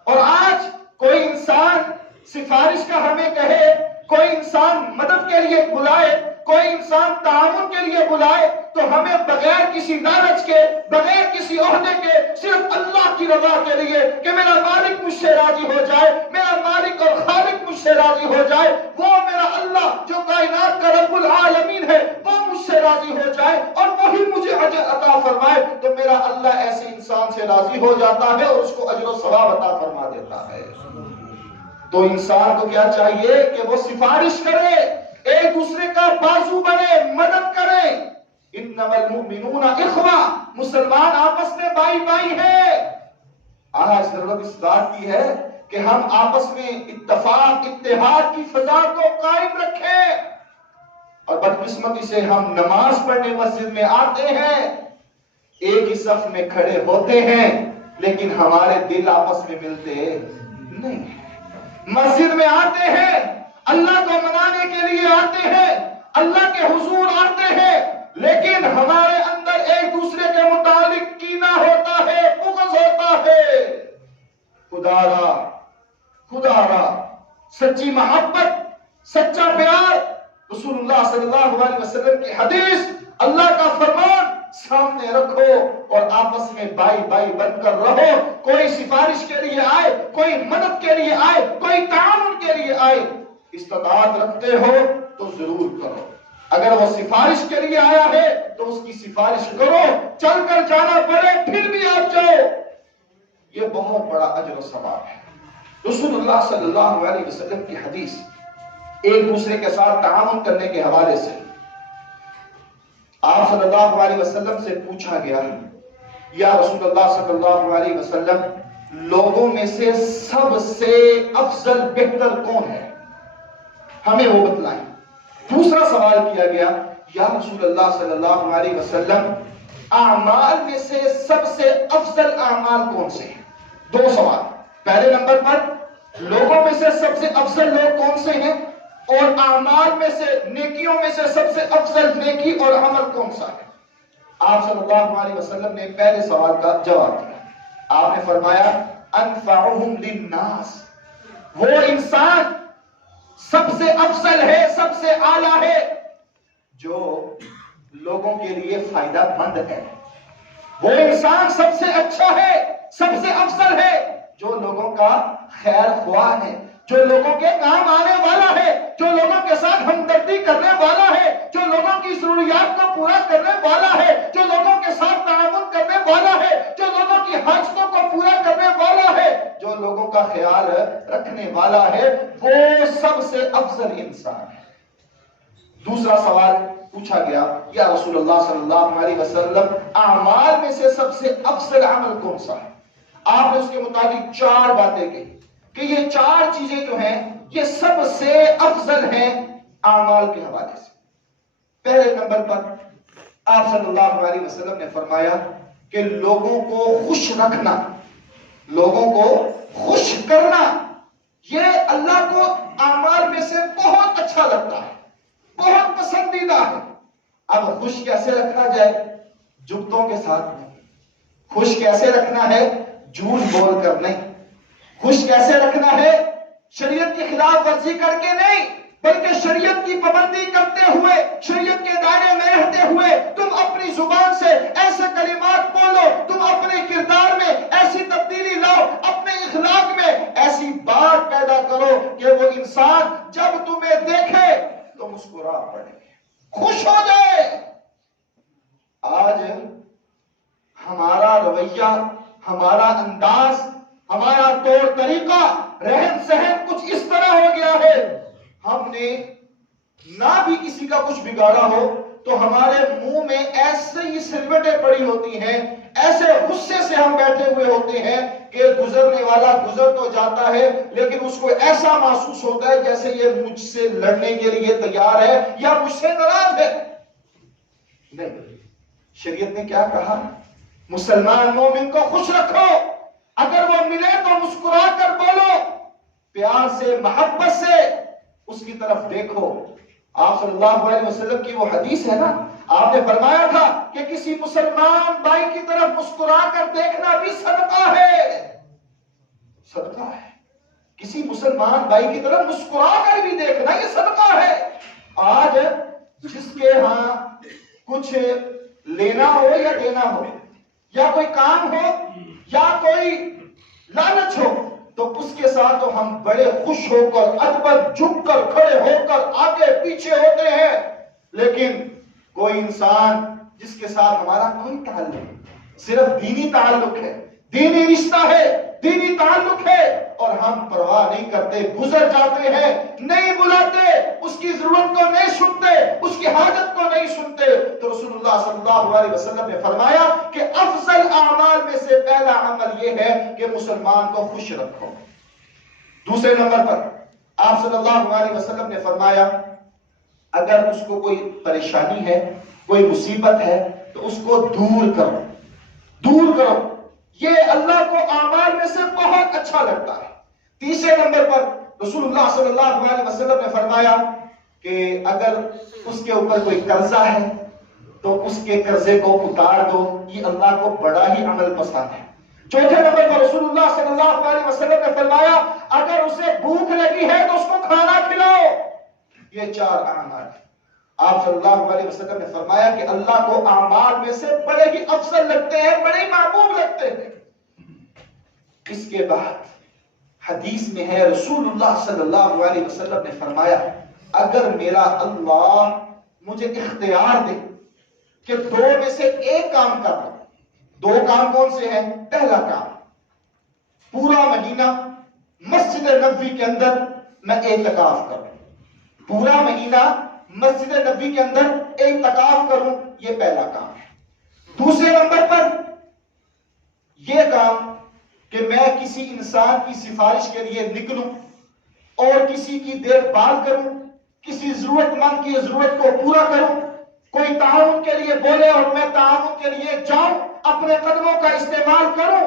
اور آج کوئی انسان سفارش کا ہمیں کہے، کوئی انسان مدد کے لیے بلائے، کوئی انسان تعاون کے لیے بلائے تو ہمیں بغیر کسی لالچ کے، بغیر کسی عہدے کے، صرف اللہ کی رضا کے لیے کہ میرا مالک مجھ سے راضی ہو جائے، میرا مالک اور خالق مجھ سے راضی ہو جائے، وہ میرا اللہ جو کائنات کا رب العالمین ہے وہ مجھ سے راضی ہو جائے اور وہی مجھے اجر عطا فرمائے، تو میرا اللہ ایسے انسان سے راضی ہو جاتا ہے اور اس کو اجر و ثواب عطا فرما دیتا ہے۔ تو انسان کو کیا چاہیے کہ وہ سفارش کرے، ایک دوسرے کا بازو بنے، مدد کرے۔ انما المؤمنون اخوہ، مسلمان آپس میں بھائی بھائی ہیں۔ آج ضرورت اس بات کی ہے کہ ہم آپس میں اتفاق اتحاد کی فضا کو قائم رکھیں۔ اور بدقسمتی سے ہم نماز پڑھنے مسجد میں آتے ہیں، ایک ہی صف میں کھڑے ہوتے ہیں لیکن ہمارے دل آپس میں ملتے نہیں۔ مسجد میں آتے ہیں، اللہ کو منانے کے لیے آتے ہیں، اللہ کے حضور آتے ہیں، لیکن ہمارے اندر ایک دوسرے کے متعلق کینہ ہوتا ہے، بغض ہوتا ہے۔ خدا را سچی محبت، سچا پیار، رسول اللہ صلی اللہ علیہ وسلم کی حدیث، اللہ کا فرمان سامنے رکھو اور آپس میں بھائی بھائی بن کر رہو۔ کوئی سفارش کے لیے آئے، کوئی مدد کے لیے آئے، کوئی تعاون کے لیے آئے، استطاعت رکھتے ہو تو ضرور کرو۔ اگر وہ سفارش کے لیے آیا ہے تو اس کی سفارش کرو، چل کر جانا پڑے پھر بھی آپ جاؤ، یہ بہت بڑا اجر و ثواب ہے۔ رسول اللہ صلی اللہ علیہ وسلم کی حدیث ایک دوسرے کے ساتھ تعاون کرنے کے حوالے سے، آپ صلی اللہ علیہ وسلم سے پوچھا گیا یا رسول اللہ صلی اللہ علیہ وسلم لوگوں میں سے سب سے افضل بہتر کون ہے، ہمیں وہ بتلائیں۔ دوسرا سوال کیا گیا یا رسول اللہ صلی اللہ علیہ وسلم اعمال میں سے سب سے افضل اعمال کون سے ہیں؟ دو سوال، پہلے نمبر پر لوگوں میں سے سب سے افضل لوگ کون سے ہیں، اور اعمال میں سے، نیکیوں میں سے سب سے افضل نیکی اور عمل کون سا ہے؟ آپ صلی اللہ علیہ وسلم نے پہلے سوال کا جواب دیا، آپ نے فرمایا انفعہم للناس، وہ انسان سب سے افضل ہے، سب سے اعلیٰ ہے جو لوگوں کے لیے فائدہ مند ہے۔ وہ انسان سب سے اچھا ہے، سب سے افضل ہے جو لوگوں کا خیر خواہ ہے، جو لوگوں کے کام آنے والا ہے، جو لوگوں کے ساتھ ہمدردی کرنے والا ہے، جو لوگوں کی ضروریات کو پورا کرنے والا ہے، جو لوگوں کے ساتھ تعاون کرنے والا ہے، جو لوگوں کی حاجتوں کو پورا کرنے والا ہے، جو لوگوں کا خیال رکھنے والا ہے، وہ سب سے افضل انسان ہے۔ دوسرا سوال پوچھا گیا یا رسول اللہ صلی اللہ علیہ وسلم اعمال میں سے سب سے افضل عمل کون سا ہے؟ آپ نے اس کے مطابق چار باتیں کہی کہ یہ چار چیزیں جو ہیں یہ سب سے افضل ہیں اعمال کے حوالے سے۔ پہلے نمبر پر آپ صلی اللہ علیہ وسلم نے فرمایا کہ لوگوں کو خوش رکھنا، لوگوں کو خوش کرنا، یہ اللہ کو اعمال میں سے بہت اچھا لگتا ہے، بہت پسندیدہ ہے۔ اب خوش کیسے رکھا جائے؟ جگتوں کے ساتھ نہیں۔ خوش کیسے رکھنا ہے؟ جھوٹ بول کر نہیں۔ خوش کیسے رکھنا ہے؟ شریعت کی خلاف ورزی کر کے نہیں، بلکہ شریعت کی پابندی کرتے ہوئے، شریعت کے دائرے میں رہتے ہوئے تم اپنی زبان سے ایسے کلمات بولو، تم اپنے کردار میں ایسی تبدیلی لاؤ، اپنے اخلاق میں ایسی بات پیدا کرو کہ وہ انسان جب تمہیں دیکھے تو مسکرا پڑے، خوش ہو جائے۔ آج ہمارا رویہ، ہمارا انداز، ہمارا طور طریقہ، رہن سہن کچھ اس طرح ہو گیا ہے، ہم نے نہ بھی کسی کا کچھ بگاڑا ہو تو ہمارے منہ میں ایسے ہی سلوٹیں پڑی ہوتی ہیں، ایسے غصے سے ہم بیٹھے ہوئے ہوتے ہیں کہ گزرنے والا گزر تو جاتا ہے لیکن اس کو ایسا محسوس ہوتا ہے جیسے یہ مجھ سے لڑنے کے لیے تیار ہے یا مجھ سے ناراض ہے۔ نہیں، شریعت نے کیا کہا؟ مسلمان مومن کو خوش رکھو، اگر وہ ملے تو مسکرا کر بولو، پیار سے، محبت سے اس کی طرف دیکھو۔ آپ صلی اللہ علیہ وسلم کی وہ حدیث ہے نا، آپ نے فرمایا تھا کہ کسی مسلمان بھائی کی طرف مسکرا کر دیکھنا بھی صدقہ ہے، صدقہ ہے۔ کسی مسلمان بھائی کی طرف مسکرا کر بھی دیکھنا یہ صدقہ ہے۔ آج جس کے ہاں کچھ لینا ہو یا دینا ہو، یا کوئی کام ہو یا کوئی لالچ ہو، تو اس کے ساتھ تو ہم بڑے خوش ہو کر، ادب جھک کر، کھڑے ہو کر آگے پیچھے ہوتے ہیں، لیکن کوئی انسان جس کے ساتھ ہمارا کوئی تعلق، صرف دینی تعلق ہے، دینی رشتہ ہے، دینی تعلق ہے، اور ہم پرواہ نہیں کرتے، گزر جاتے ہیں، نہیں بلاتے، اس کی ضرورت کو نہیں سنتے، اس کی حاجت کو نہیں سنتے، تو رسول اللہ صلی اللہ علیہ وسلم نے فرمایا کہ افضل اعمال میں سے پہلا عمل یہ ہے کہ مسلمان کو خوش رکھو۔ دوسرے نمبر پر آپ صلی اللہ علیہ وسلم نے فرمایا اگر اس کو کوئی پریشانی ہے، کوئی مصیبت ہے تو اس کو دور کرو، دور کرو، یہ اللہ کو اعمال میں سے بہت اچھا لگتا ہے۔ تیسرے نمبر پر رسول اللہ صلی اللہ علیہ وسلم نے فرمایا کہ اگر اس کے اوپر کوئی قرضہ ہے تو اس کے قرضے کو اتار دو، یہ اللہ کو بڑا ہی عمل پسند ہے۔ چوتھے نمبر پر رسول اللہ صلی اللہ علیہ وسلم نے فرمایا اگر اسے بھوک لگی ہے تو اس کو کھانا کھلاؤ۔ یہ چار اعمال ہیں۔ آپ صلی اللہ علیہ وسلم نے فرمایا کہ اللہ کو اعمال میں سے بڑے ہی افضل لگتے ہیں، بڑے ہی محبوب لگتے ہیں۔ اس کے بعد حدیث میں ہے رسول اللہ صلی اللہ علیہ وسلم نے فرمایا اگر میرا اللہ مجھے اختیار دے کہ دو میں سے ایک کام کر رہا ہوں، دو کام کون سے ہیں؟ پہلا کام، پورا مہینہ مسجد نبوی کے اندر میں اعتکاف کروں، پورا مہینہ مسجد نبوی کے اندر اعتکاف کروں، یہ پہلا کام ہے۔ دوسرے نمبر پر یہ کام کہ میں کسی انسان کی سفارش کے لیے نکلوں اور کسی کی دیکھ بھال کروں، کسی ضرورت مند کی ضرورت کو پورا کروں، کوئی تعاون کے لیے بولے اور میں تعاون کے لیے جاؤں، اپنے قدموں کا استعمال کروں،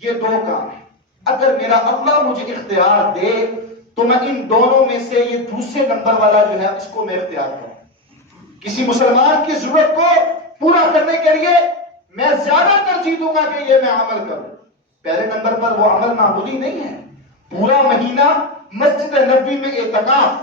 یہ دو کام ہیں۔ اگر میرا اللہ مجھے اختیار دے تو میں ان دونوں میں سے یہ دوسرے نمبر والا جو ہے اس کو میں اختیار کروں۔ کسی مسلمان کی ضرورت کو پورا کرنے کے لیے میں زیادہ ترجیح دوں گا کہ یہ میں عمل کروں۔ پہلے نمبر پر وہ عمل معمولی نہیں ہے، پورا مہینہ مسجد نبوی میں اعتکاف۔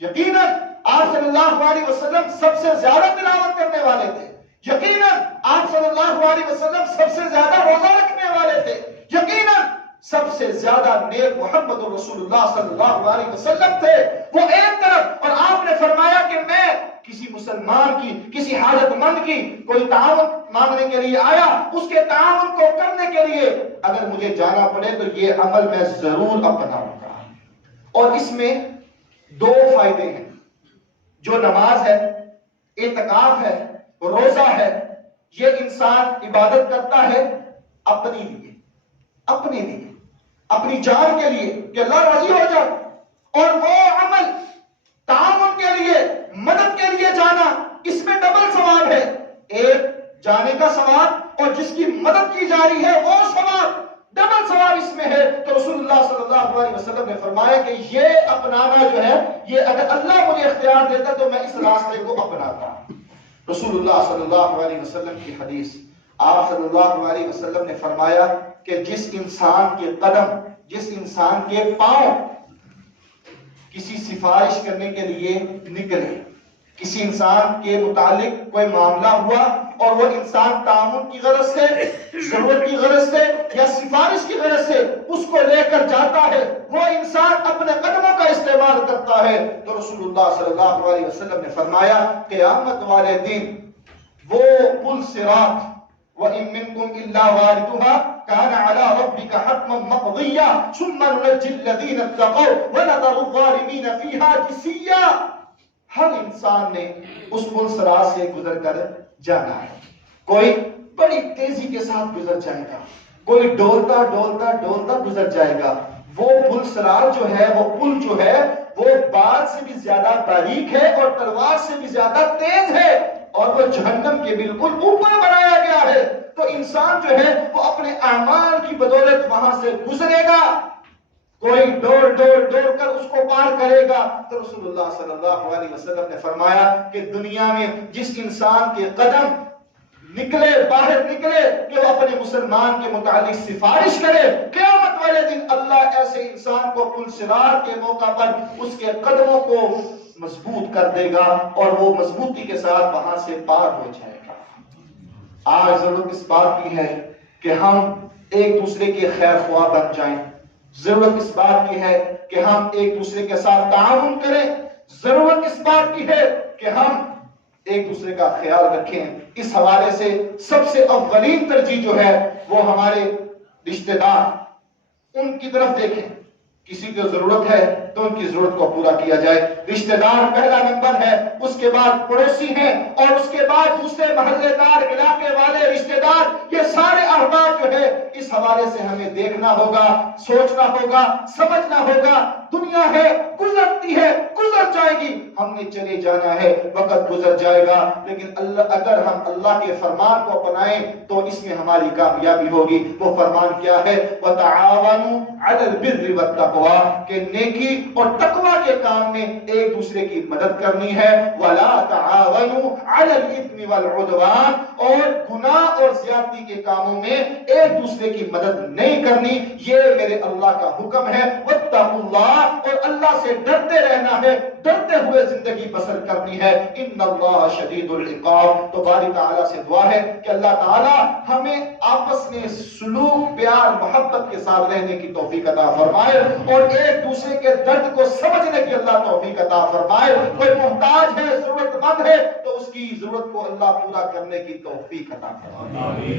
یقیناً آپ صلی اللہ علیہ وسلم سب سے زیادہ تلاوت کرنے والے تھے، یقیناً آپ صلی اللہ علیہ وسلم سب سے زیادہ روزہ رکھنے والے تھے، یقیناً سب سے زیادہ نیک محمد رسول اللہ صلی اللہ علیہ وسلم تھے۔ وہ ایک طرف، اور آپ نے فرمایا کہ میں کسی مسلمان کی، کسی حاجت مند کی کوئی تعاون مانگنے کے لیے آیا، اس کے تعاون کو کرنے کے لیے اگر مجھے جانا پڑے تو یہ عمل میں ضرور اپناؤں گا۔ اور اس میں دو فائدے ہیں، جو نماز ہے، اعتکاف ہے، روزہ ہے، یہ انسان عبادت کرتا ہے اپنے لیے، اپنے لیے، اپنی جان کے لیے کہ اللہ راضی ہو جائے، اور وہ عمل تعاون کے لیے، مدد کے لیے جانا، اس میں ڈبل ثواب ہے، ایک جانے کا ثواب اور جس کی مدد کی جا رہی ہے وہ ثواب، ڈبل ثواب اس میں ہے۔ تو رسول اللہ صلی اللہ علیہ وسلم نے فرمایا کہ یہ اپنانا جو ہے، یہ اگر اللہ مجھے اختیار دیتا تو میں اس راستے کو اپناتا۔ رسول اللہ صلی اللہ علیہ وسلم کی حدیث، آپ صلی اللہ علیہ وسلم نے فرمایا کہ جس انسان کے قدم، جس انسان کے پاؤں کسی سفارش کرنے کے لیے نکلے، کسی انسان کے متعلق کوئی معاملہ ہوا اور وہ انسان تعاون کی غرض سے، ضرورت کی غرض سے یا سفارش کی غرض سے اس کو لے کر جاتا ہے، وہ انسان اپنے قدموں کا استعمال کرتا ہے، تو رسول اللہ صلی اللہ علیہ وسلم نے فرمایا قیامت والے دن وہ پل صراط وَإِن مِّنكُمْ إِلَّا وَارِدُهَا كَانَ عَلَىٰ رَبِّكَ حَتْمًا مَّقْضِيًّا ثُمَّ نُنَجِّي الَّذِينَ اتَّقَوْا وَنَذَرُ الظَّالِمِينَ فِيهَا جِثِيًّا۔ ہر انسان نے اس پل صراط سے گزر کر جانا ہے، کوئی بڑی تیزی کے ساتھ گزر جائے گا، کوئی ڈولتا ڈولتا ڈولتا گزر جائے گا۔ وہ پل صراط جو ہے، وہ پل جو ہے وہ بال سے بھی زیادہ باریک ہے اور تلوار سے بھی زیادہ تیز ہے، اور وہ جہنم کے بالکل اوپر بنایا گیا ہے۔ تو انسان جو ہے وہ اپنے اعمال کی بدولت وہاں سے گزرے گا، کوئی ڈول ڈول ڈول کر اس کو پار کرے گا۔ تو رسول اللہ صلی اللہ علیہ وسلم نے فرمایا کہ دنیا میں جس انسان کے قدم نکلے، باہر نکلے کہ وہ اپنے مسلمان کے متعلق سفارش کرے، قیامت والے دن اللہ ایسے انسان کو پل صراط کے موقع پر اس کے قدموں کو مضبوط کر دے گا اور وہ مضبوطی کے ساتھ وہاں سے پار ہو جائے گا۔ آج ضرورت اس بات کی ہے کہ ہم ایک دوسرے کے خیر خواہ بن جائیں، ضرورت اس بات کی ہے کہ ہم ایک دوسرے کے ساتھ تعاون کریں، ضرورت اس بات کی ہے کہ ہم ایک دوسرے کا خیال رکھیں۔ اس حوالے سے سب سے اولین ترجیح جو ہے وہ ہمارے رشتہ دار، ان کی طرف دیکھیں، کسی کو ضرورت ہے تو ان کی ضرورت کو پورا کیا جائے۔ رشتہ دار پہلا نمبر ہے، اس کے بعد پڑوسی ہیں، اور اس کے بعد دوسرے محلے دار، علاقے والے رشتہ دار، یہ سارے احباب جو ہے اس حوالے سے ہمیں دیکھنا ہوگا، سوچنا ہوگا، سمجھنا ہوگا۔ دنیا ہے، گزرتی ہے، گزر جائے گی، ہم نے چلے جانا ہے، وقت گزر جائے گا، لیکن اگر ہم اللہ کے فرمان کو اپنائیں تو اس میں ہماری کامیابی ہوگی۔ وہ فرمان کیا ہے؟ وَتَعَاوَنُوا عَلَى الْبِرِّ وَالتَّقْوَىٰ، کہ نیکی اور تقوی کے کام میں ایک دوسرے کی مدد کرنی ہے۔ وَلَا تَعَاوَنُوا عَلَى الْإِثْمِ وَالْعُدْوَانِ، اور گناہ اور زیادتی کے کاموں میں ایک دوسرے کی مدد نہیں کرنی، یہ میرے اللہ کا حکم ہے۔ وَاتَّقُوا اللَّهَ، اور اللہ سے ڈرتے رہنا ہے، ڈرتے ہوئے زندگی بسر کرنی ہے۔ ان اللہ شدید العقاب۔ تو باری تعالیٰ سے دعا ہے کہ اللہ تعالیٰ ہمیں آپس میں سلوک، پیار، محبت کے ساتھ رہنے کی توفیق عطا فرمائے، اور ایک دوسرے کے درد کو سمجھنے کی اللہ توفیق عطا فرمائے۔ کوئی محتاج ہے، ضرورت مند ہے، تو اس کی ضرورت کو اللہ پورا کرنے کی توفیق عطا فرمائے۔